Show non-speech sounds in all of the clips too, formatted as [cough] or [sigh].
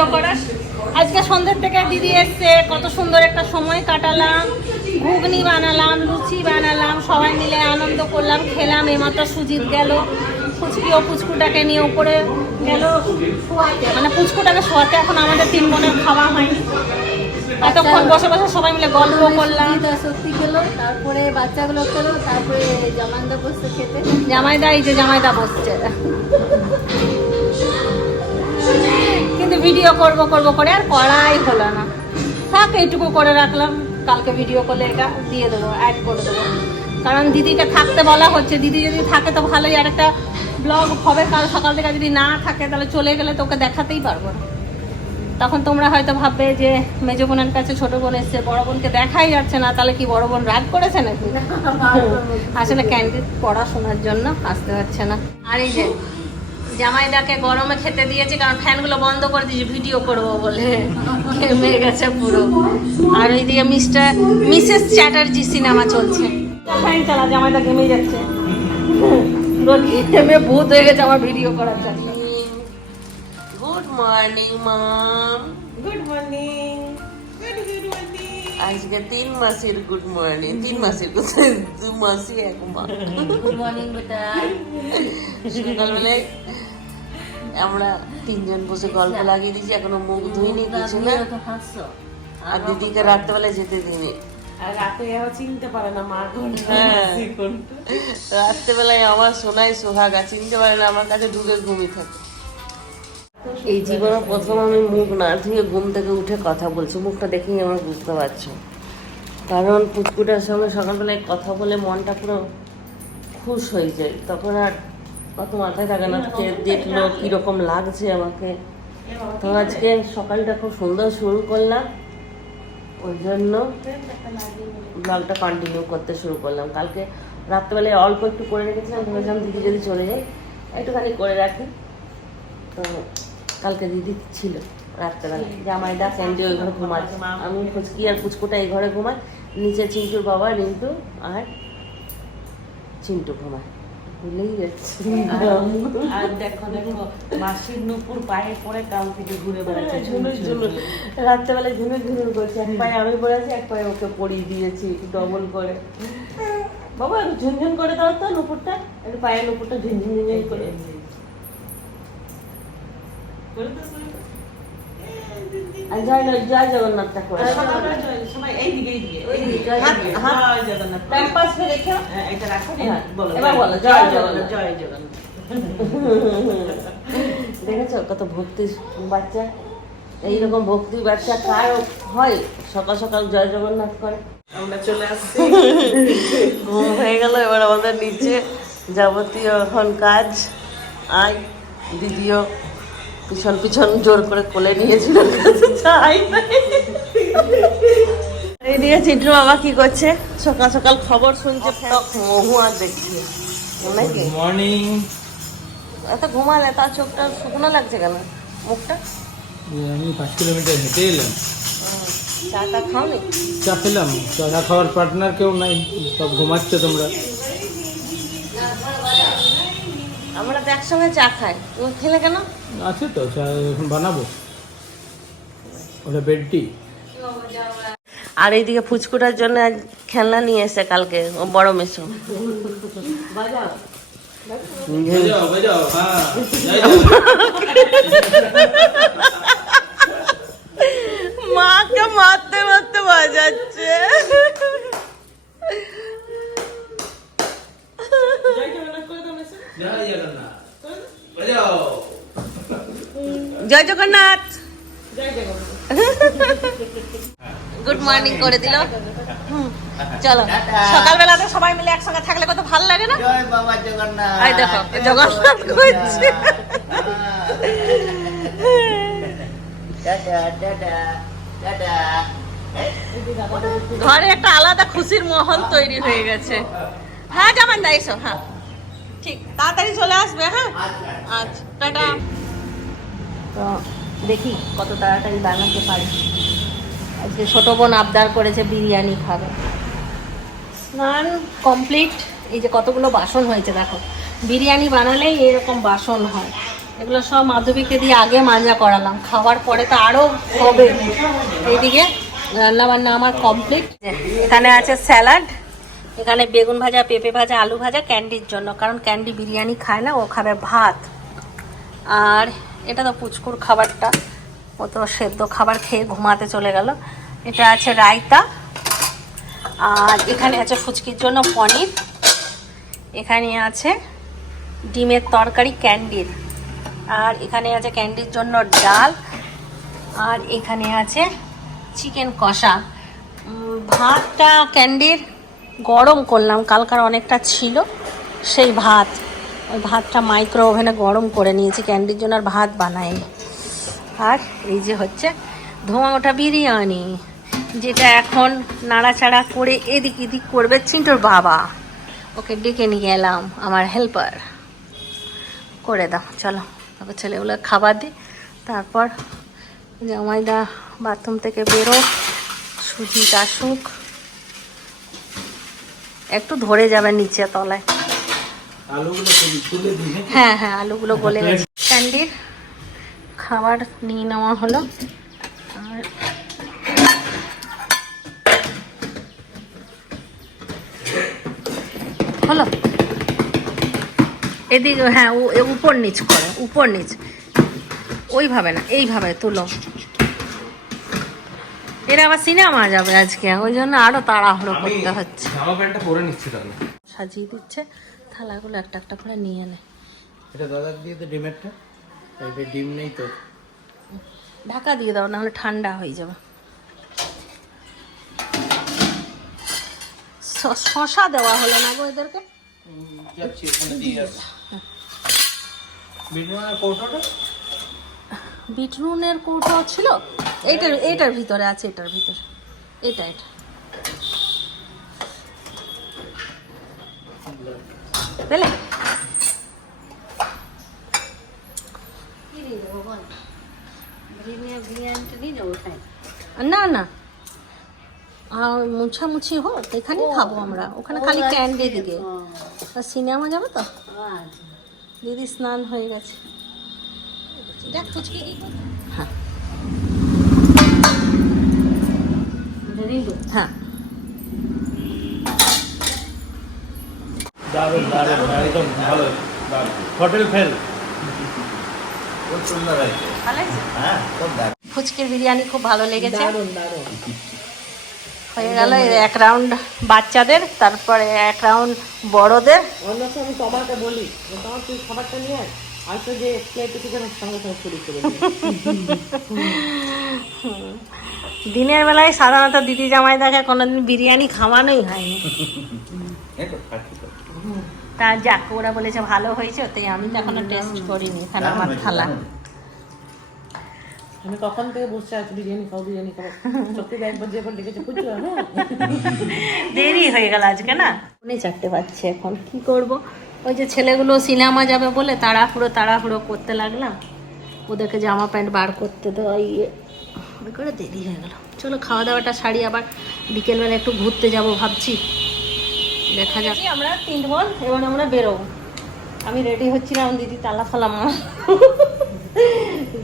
Video করার। আজকে সন্ধ্যের থেকে দিদি এসছে কত সুন্দর একটা সময় কাটালাম। ঘুগনি বানালাম লুচি বানালাম সবাই মিলে আনন্দ করলাম খেলাম এমাত্র সুজিত গেল। পুচকি ও পুচকুটাকে নিয়ে উপরে গেল। শোয়াতে মানে পুচকুটাকে শোয়াতে এখন আমাদের তিন বোনের খাওয়া হয়নি। এতক্ষণ বসে বসে সবাই মিলে গল্প করলাম। সত্যি খেলো তারপরে বাচ্চাগুলো খেলো তারপরে জামাইদা বসে খেতে। জামাইদা এই যে জামাইদা বসছে। ভিডিও করব করব করে আর করাই হলো না। থাক এইটুকু করে রাখলাম। কালকে ভিডিও করলে এটা দিয়ে দেবো অ্যাড করে দেবো। কারণ দিদিকে থাকতে বলা হচ্ছে দিদি যদি থাকে তো ভালোই। আর একটা ব্লগ হবে কাল সকাল থেকে যদি না থাকে তাহলে চলে গেলে তোকে দেখাতেই পারব না। তখন তোমরা হয়তো ভাববে যে মেজো বোনের কাছে ছোট বোন এসছে বড় বোনকে দেখাই যাচ্ছে না তাহলে কি বড় বোন রাগ করেছে নাকি? [laughs] আসলে ক্যান্ডিড পড়াশোনার জন্য আসতে পারছে না। আর এই যে জামাইদাকে গরমে খেতে দিয়েছি কারণ ফ্যানগুলো বন্ধ করে দিয়েছি ভিডিও করব বলে। ঘেমে গেছে পুরো। আর ওইদিকে মিস্টার মিসেস চ্যাটার্জি সিনেমা চলছে। ফ্যান চালা জামাইদা ঘেমে যাচ্ছে। ঘেমে ভূত হয়ে গেছে আমার ভিডিও করার জন্য। Good morning mum good morning good good morning আজকে তিন মাসের গুড মর্নিং তিন মাসের দু মাসই এক মা গুড মর্নিং বেটা। সকালবেলায় আমরা তিনজন বসে গল্প লাগিয়ে দিয়েছি এখনও মুখ ধুইনি কিছু না। আর দিদিকে রাত্রেবেলায় যেতে দিইনি। আর রাতে চিনতে পারে না মা হ্যাঁ। রাত্রেবেলায় আমার সোনাই সোহাগা চিনতে পারে না আমার কাছে ঢুকে ঘুমিয়ে থাকে। এই জীবনে প্রথম আমি মুখ না ধুয়ে ঘুম থেকে উঠে কথা বলছি মুখটা দেখেই আমার বুঝতে পারছ। কারণ পুচকুটার সঙ্গে সকালবেলায় কথা বলে মনটা পুরো খুশ হয়ে যায় তখন আর অত মাথায় থাকে না, কে দেখল, কীরকম লাগছে আমাকে। তো আজকে সকালটা খুব সুন্দর শুরু করলাম। ওই জন্য ব্লগটা কন্টিনিউ করতে শুরু করলাম। কালকে রাত্রেবেলায় অল্প একটু করে রেখেছিলাম, ভেবেছিলাম দিদি যদি চলে যায়, একটুখানি করে রাখি। তো কালকে দিদি ছিল রাত্রেবেলা জামাইদা ক্যান্ডি ওই ঘরে ঘুমাচ্ছে আমি ফুচকি আর পুচকুটা এই ঘরে ঘুমাই নিচে চিন্টুর বাবা, রিন্টু আর চিন্টু ঘুমায়। ভুলেই যাচ্ছি। আর দেখো দেখো মাসির নুপুর পায়ে পড়ে কাল থেকে ঘুরে বেড়াচ্ছে ঝুনুর ঝুনুর রাত্রেবেলা ঝুনুর ঝুনুর করছে। এক পায়ে আমি পড়েছি এক পায়ে ওকে পরিয়ে দিয়েছি ডবল করে। বাবা একটু ঝুনঝুন করে দাও তো নুপুরটা। একটু পায়ে নুপুরটা ঝুনঝুন ঝুনঝুন করে এইদিকে এইদিকে ওই দিকে, জয় জগন্নাথ। হাত জয় জগন্নাথ। প্যাম্পাস ফেলে রেখে এটা রাখো বলো। এবার বলো, জয় জগন্নাথ। জয় জগন্নাথ। [laughs] দেখেছ কত ভক্তি বাচ্চা? এইরকম ভক্তি বাচ্চা কার হয়? সকাল সকাল জয় জগন্নাথ করে। আমরা চলে আসছি। [laughs] ঘুম হয়ে গেল এবার আমাদের নিচে যাবতীয় এখন কাজ। আয় দিদিও। পিছন পিছন জোর করে কোলে নিয়েছিল যাই এদিকে চিন্টু বাবা কি করছে? সকাল সকাল খবর শুনছে টক মহু আর দেখছে। নাকি? মর্নিং এত ঘুমালে তার চোখটা শুকনো লাগছে কেন? মুখটা? আমি পাঁচ কিলোমিটার হেঁটে এলাম। চা টা খাওনি? চা খেলাম। চা খাওয়ার পার্টনার কেউ নাই সব ঘুমাচ্ছে তোমরা। আমরা তো একসঙ্গে চা খাই। তুমি খেলে কেন? আছে তো চা এখন বানাবো। ওটা বেড টি আর এইদিকে ফুচকুটার জন্য খেলনা নিয়ে এসে কালকে ও বড় বাজাও হ্যাঁ মাকে মারতে মারতে বাজাচ্ছে। জয় জগন্নাথ। গুড মর্নিং করে দিল। হুম, চলো। সকালবেলা তো সবাই মিলে একসঙ্গে থাকলে কত ভালো লাগে না? জয় বাবা জগন্নাথ। আই দেখো জগন্নাথ করছে টাটা টাটা টাটা। ঘরে একটা আলাদা খুশির মহল তৈরি হয়ে গেছে। হ্যাঁ জামান দা এসো হ্যাঁ। ঠিক তাড়াতাড়ি চলে আসবে হ্যাঁ? আচ্ছা টাটা। তো দেখি কত তাড়াতাড়ি বানাতে পারি। আজকে ছোট বোন আবদার করেছে বিরিয়ানি খাবে। স্নান কমপ্লিট এই যে কতগুলো বাসন হয়েছে, দেখো। বিরিয়ানি বানালেই এরকম বাসন হয়। এগুলো সব মাধবীকে দিয়ে আগে মাজা করালাম। খাওয়ার পরে তো আরও হবে। এইদিকে রান্না বান্না আমার কমপ্লিট এখানে আছে স্যালাড। এখানে বেগুন ভাজা, পেঁপে ভাজা, আলু ভাজা, ক্যান্ডির জন্য। কারণ ক্যান্ডি বিরিয়ানি খায় না, ও খাবে ভাত। আর এটা তো পুচকুর খাবারটা। ও তো সেদ্ধ খাবার খেয়ে ঘুমাতে চলে গেল। এটা আছে রায়তা। আর এখানে আছে ফুচকির জন্য পনির। এখানে আছে ডিমের তরকারি, ক্যান্ডির। আর এখানে আছে ক্যান্ডির জন্য ডাল। আর এখানে আছে চিকেন কষা। ভাতটা ক্যান্ডির গরম করলাম, কালকার অনেকটা ছিল, সেই ভাত। ভাতটা মাইক্রো ওভেনে গরম করে নিয়েছি ক্যান্ডির জন্য আর ভাত বানাইনি আর এই যে হচ্ছে ধোঁয়া ওঠা বিরিয়ানি, যেটা এখন নাড়াচাড়া করে এদিক এদিক করবে চিন্টুর বাবা। ওকে ডেকে নিয়ে এলাম আমার হেল্পার করে দাও, চলো। তারপর ছেলেগুলো খাবার দিই। তারপর জামাইদা বাথরুম থেকে বেরো সুজি আসুক। একটু ধরে যাবে নিচে তলায় আলুগুলো তুলে- তুলে দিয়ে হ্যাঁ হ্যাঁ আলুগুলো গলে গেছে। ক্যান্ডির খাবার নিয়ে নেওয়া হলো। আর হলো। এদিকে হ্যাঁ ও উপর নিচ করো উপর নিচ। ওইভাবে না এইভাবে তুলো। এরা আবার সিনেমা যাবে আজকে ওই জন্য আরও তাড়াহুড়ো করতে হচ্ছে। সাজিয়ে দিচ্ছে। থালাগুলো একটা একটা করে নিয়ে নেয় এটা দাদা দিয়ে তো ডিমেরটা। এটা ডিম নেই তো। ঢাকা দিয়ে দাও নাহলে ঠান্ডা হয়ে যাবে। শশা দেওয়া হলো না গো এদেরকে? বিটরুনের কৌটো ছিল? এইটার এটার ভিতরে আছে এটার ভিতরে। এটা এটা। পেলে না না। আর মুছামুছি হোক এখানেই খাব আমরা। ওখানে খালি ক্যান্ডি দিকে সিনেমা যাবে তো? দিদি স্নান হয়ে গেছে। দেখ হ্যাঁ। হ্যাঁ। দারুণ দারুণ একদম ভালো। Hotel fail. খুব সুন্দর হয়েছে ভালো হয়েছে? হ্যাঁ খুব দারুণ। ফুচকির বিরিয়ানি খুব ভালো লেগেছে। হয়ে গেল এক রাউন্ড বাচ্চাদের তারপরে এক রাউন্ড বড়দের। অন্য সময় তোমাকে বলি তোমার তুই খাবারটা নিয়ে আসো যে প্লেটে চিকেন সঙ্গে সঙ্গে শুরু করে দিনের বেলায় সাধারণত দিদি জামাই দেখে কোনোদিন বিরিয়ানি খাওয়ানোই হয়নি। তো, যাক ওরা বলেছে ভালো হয়েছে তাই আমি তো এখনও টেস্ট করিনি দারুণ আমার থালা। আমি কখন থেকে বসে আছি বিরিয়ানি খাও বিরিয়ানি খাব সত্যি একবার যে একবার ডেকেছে বুঝছ দেরি হয়ে গেল আজকে না? উনি চারটে বাজছে এখন কি করব? ওই যে ছেলেগুলো সিনেমা যাবে বলে তাড়াহুড়ো তাড়াহুড়ো করতে লাগলাম। ওদেরকে জামা প্যান্ট বার করতে তো ইয়ে। ওই করে দেরি হয়ে গেল। চলো খাওয়া দাওয়াটা সারি আবার বিকেলবেলা একটু ঘুরতে যাব ভাবছি। দেখা যাক। আমরা তিন বোন, এবার আমরা বেরোবো। আমি রেডি হচ্ছিলাম, দিদি তালা ফালা মার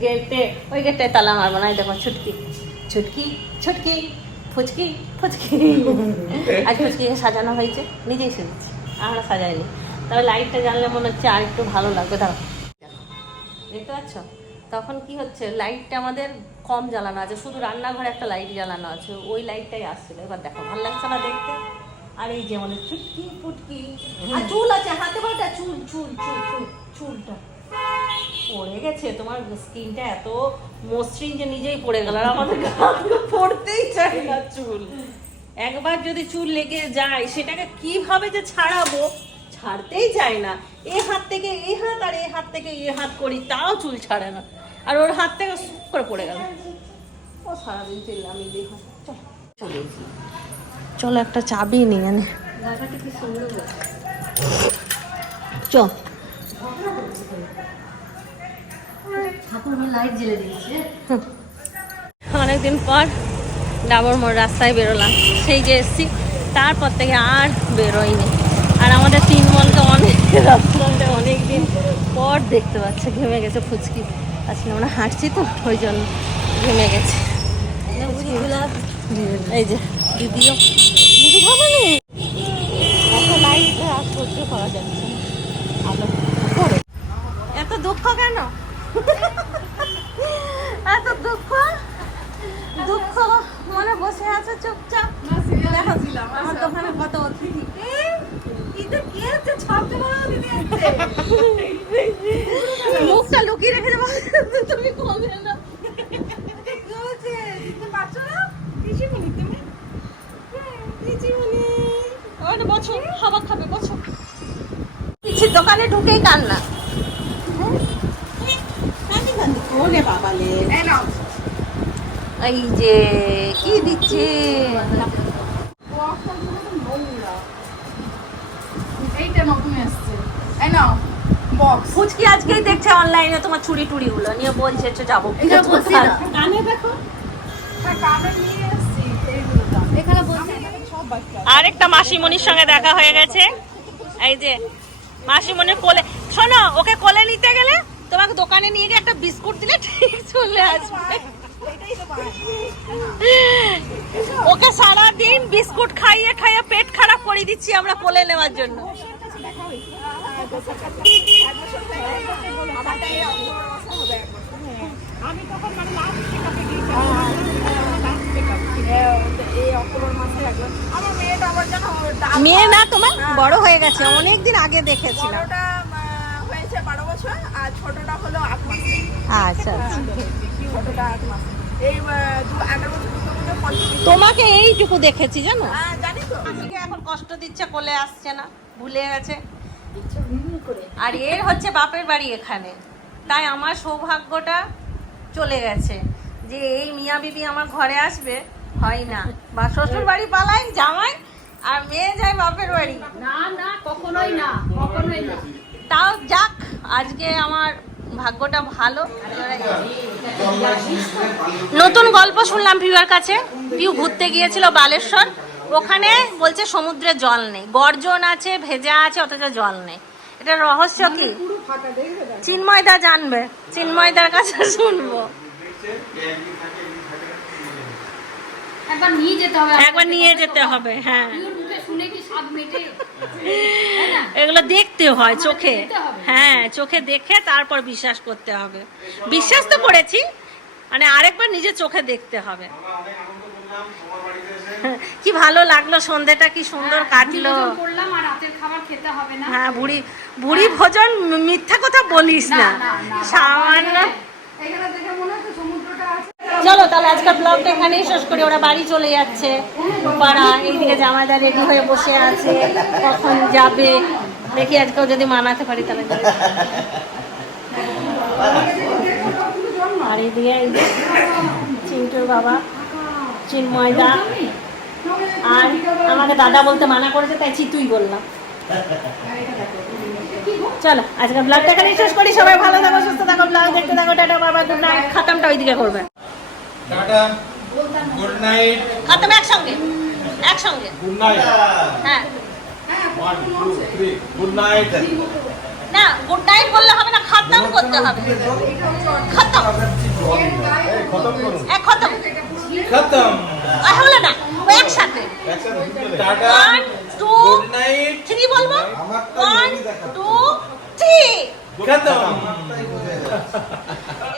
গেটে, ওই গেটটায় তালা মারবো না দেখো, ছুটকি। ছুটকি ছুটকি, ফুচকি ফুচকি। আজ ফুচকিকে সাজানো হয়েছে, নিজেই সেজেছি আমরা সাজাইনি। তবে লাইটটা জানলে মনে হচ্ছে আর একটু ভালো লাগবে দাঁড়া দেখতে পাচ্ছ? তখন কি হচ্ছে, লাইটটা আমাদের কম জ্বালানো আছে, শুধু রান্নাঘরে একটা লাইট জ্বালানো আছে, ওই লাইটটাই আসছিল, এবার দেখো, ভালো লাগছে না দেখতে? আর এই যে আমাদের চুটকি ফুটকি আর চুল আছে হাতে পাটা চুল চুল চুল চুল চুলটা। পড়ে গেছে তোমার স্কিনটা এত মসৃণ যে নিজেই পড়ে গেল আর আমাদের পড়তেই চাই না চুল। একবার যদি চুল লেগে যায় সেটাকে কীভাবে যে ছাড়াবো ছাড়তেই চায় না। এ হাত থেকে এ হাত আর এ হাত থেকে এ হাত করি তাও চুল ছাড়ে না। আর ওর হাত থেকে সুপ করে পড়ে গেল। ও সারাদিন চিল্লামি দিয়ে চলো। চলো একটা চাবি নিয়ে নে। চ অনেকদিন পর ডাবর মোড় রাস্তায় বেরোলাম। সেই যে এসছি তারপর থেকে আর বেরোয়নি আর আমাদের তিন মনকে অনেক অনেকদিন পর দেখতে পাচ্ছে ঘেমে গেছে ফুচকি। আজকে আমরা হাঁটছি তো ওই জন্য ঘেমে গেছে। এই যে। দিদিও দিদি খাবে নি এত লাইট সহ্য করা যাচ্ছে আলো। এত দুঃখ কেন? এত দুঃখ? দুঃখ মনে বসে আছে চুপচাপ? আমার দোকানে কত অতিথি। মুখটা লুকিয়ে রেখে দেবো। তুমি কবে না ওটা বছো খাবার খাবে বছো কিছু দোকানে ঢুকেই কান্না এই যে কি দিচ্ছে? ফুচকি আজকেই দেখছে অনলাইনে তোমার চুড়ি টুড়ি গুলো নিয়ে বলছে যাব। এটা বলছি না। কানে দেখো। হ্যাঁ কানে নিয়ে এসছি এইগুলো দাম। এখানে আরেকটা মাসিমণির সঙ্গে দেখা হয়ে গেছে। এই যে মাসিমণি কোলে শোনো, ওকে কোলে নিতে গেলে তোমাকে দোকানে নিয়ে গিয়ে একটা বিস্কুট দিলে ঠিক চলে আসবে। ওকে সারা দিন বিস্কুট খাইয়ে খাইয়ে পেট খারাপ করে দিচ্ছি আমরা কোলে নেওয়ার জন্য। মেয়ে না তোমার? বড় হয়ে গেছে। অনেক দিন আগে দেখেছিলাম। হয়েছে বারো বছর আর ছোটটা হলো আট মাস। আচ্ছা। ছোটটা আট মাস। এই তোমাকে এইটুকু দেখেছি জানো? হ্যাঁ জানি তো। এখন কষ্ট দিচ্ছে কোলে আসছে না ভুলে গেছে। আর এর হচ্ছে বাপের বাড়ি এখানে। তাই আমার সৌভাগ্যটা চলে গেছে যে এই মিয়া বিবি আমার ঘরে আসবে। হয় না। বা শ্বশুর বাড়ি পালাই জামাই আর মেয়ে যায় বাপের বাড়ি। না না কখনোই না কখনোই না। তাও যাক আজকে আমার ভাগ্যটা ভালো। নতুন গল্প শুনলাম পিউর কাছে। পিউ ঘুরতে গিয়েছিল বালেশ্বর। ওখানে বলছে সমুদ্রে জল নেই। গর্জন আছে ভেজা আছে অথচ জল নেই। এটা রহস্য কি? চিন্ময়দা জানবে। চিন্ময়দার কাছে শুনব। একবার নিয়ে যেতে হবে একবার নিয়ে যেতে হবে হ্যাঁ। শুনে কি স্বাদ মেটে? এগুলো দেখতে হয় চোখে। হ্যাঁ চোখে দেখে তারপর বিশ্বাস করতে হবে। বিশ্বাস তো করেছি মানে আরেকবার নিজে চোখে দেখতে হবে। [laughs] কি ভালো লাগল সন্ধেটা কি সুন্দর কাটলো। করলাম আর রাতের খাবার খেতে হবে না। হ্যাঁ বুড়ি বুড়ি ভোজন মিথ্যা কথা বলিস না। সামান্য এখানে দেখে মনে হচ্ছে চলো, তাহলে আজকের ব্লগটা এখানেই শেষ করি। ওরা বাড়ি চলে যাচ্ছে। পাড়া এইদিকে জামাইদা রেডি হয়ে বসে আছে। কখন যাবে? দেখি আজকেও যদি মানাতে পারি তাহলে। আর এইদিকে চিন্টুর বাবা, চিন্ময়দা। আর আমাকে দাদা বলতে মানা করেছে, তাই চিতুই বললাম। চলো, আজকের ব্লগটা এখানেই শেষ করি। সবাই ভালো থাকো, সুস্থ থাকো ব্লগ দেখতে থাকো, টাটা, বাবা গুড নাইট খাতামটা ওইদিকে করবে। টাটা। গুড নাইট খতম একসঙ্গে একসঙ্গে। গুড নাইট হ্যাঁ। গুড নাইট না গুড নাইট বললে হবে না খতম করতে হবে। খতম। খতম এক খতম। খতম। আর হলো না একসাথে। Tata. Two good night three বলব? ওয়ান টু থ্রি খতম।